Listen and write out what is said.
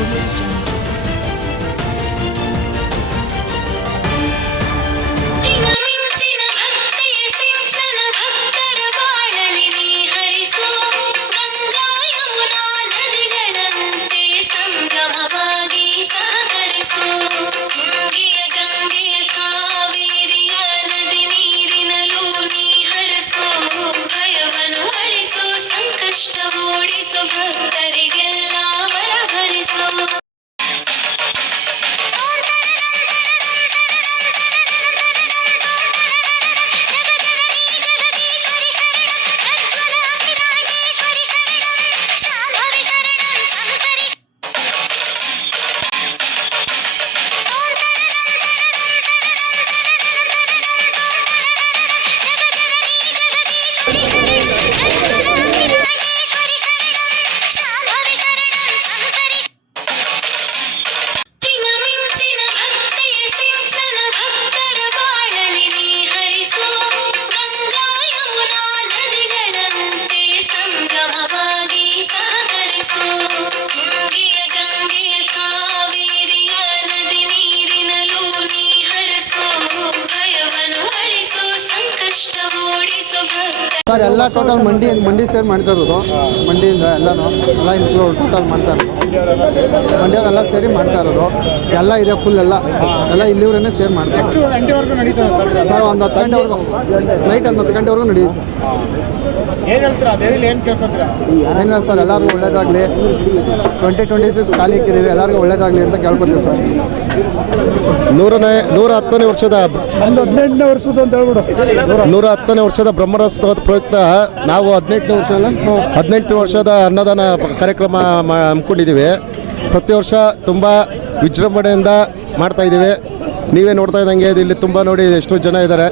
removed ಸಂಕಷ್ಟ ಓಡಿಸು ಭಕ್ತ Sir ಎಲ್ಲ ಟೋಟಲ್ ಮಂಡಿ ಮಂಡಿ ಸೇರ್ ಮಾಡ್ತಾ ಇರೋದು ಮಂಡಿಯಿಂದ ಎಲ್ಲರೂ ಎಲ್ಲ ಇನ್ಕ್ಲೂಡ್ ಟೋಟಲ್ ಮಾಡ್ತಾ ಇರೋದು ಮಂಡ್ಯವರೆಲ್ಲ ಸೇರಿ ಮಾಡ್ತಾ ಇರೋದು ಎಲ್ಲ ಇದೆ ಫುಲ್ ಎಲ್ಲ. ಎಲ್ಲ ಇಲ್ಲಿವರೇ ಸೇರ್ ಮಾಡ್ತಾರೆ ಸರ್ ಒಂದು ಹತ್ತು ಗಂಟೆವರೆಗೂ ನೈಟ್ ಒಂದು ಹತ್ತು ಗಂಟೆವರೆಗೂ ನಡೆಯುತ್ತೆ ಏನ್ ಹೇಳ್ತೀರಾ? ದೇವಿಲಿ ಏನ್ ಕೇಳ್ಕೊತೀರಾ? ಏನಿಲ್ಲ ಸರ್ ಎಲ್ಲರಿಗೂ ಒಳ್ಳೇದಾಗಲಿ. ಟ್ವೆಂಟಿ ಟ್ವೆಂಟಿ ಸಿಕ್ಸ್ ಖಾಲಿ ಇಕ್ಕಿದ್ದೀವಿ ಎಲ್ಲರಿಗೂ ಒಳ್ಳೇದಾಗಲಿ ಅಂತ ಕೇಳ್ಕೊತೀವಿ ಸರ್. ನೂರನೇ ನೂರ ಹತ್ತನೇ ವರ್ಷದ ಒಂದು ಹದಿನೆಂಟನೇ ವರ್ಷದ ಅಂತ ಹೇಳ್ಬಿಡು. ನೂರ ಹತ್ತನೇ ವರ್ಷದ ಬ್ರಹ್ಮರಥೋತ್ಸವದ ಪ್ರಯುಕ್ತ ನಾವು ಹದಿನೆಂಟನೇ ವರ್ಷ ಹದಿನೆಂಟು ವರ್ಷದ ಅನ್ನದಾನ ಕಾರ್ಯಕ್ರಮ ಹಮ್ಮಿಕೊಂಡಿದ್ದೀವಿ. ಪ್ರತಿ ವರ್ಷ ತುಂಬ ವಿಜೃಂಭಣೆಯಿಂದ ಮಾಡ್ತಾ ಇದ್ದೀವಿ. ನೀವೇ ನೋಡ್ತಾ ಇದ್ದಂಗೆ ಇಲ್ಲಿ ತುಂಬ ನೋಡಿ ಎಷ್ಟೋ ಜನ ಇದ್ದಾರೆ.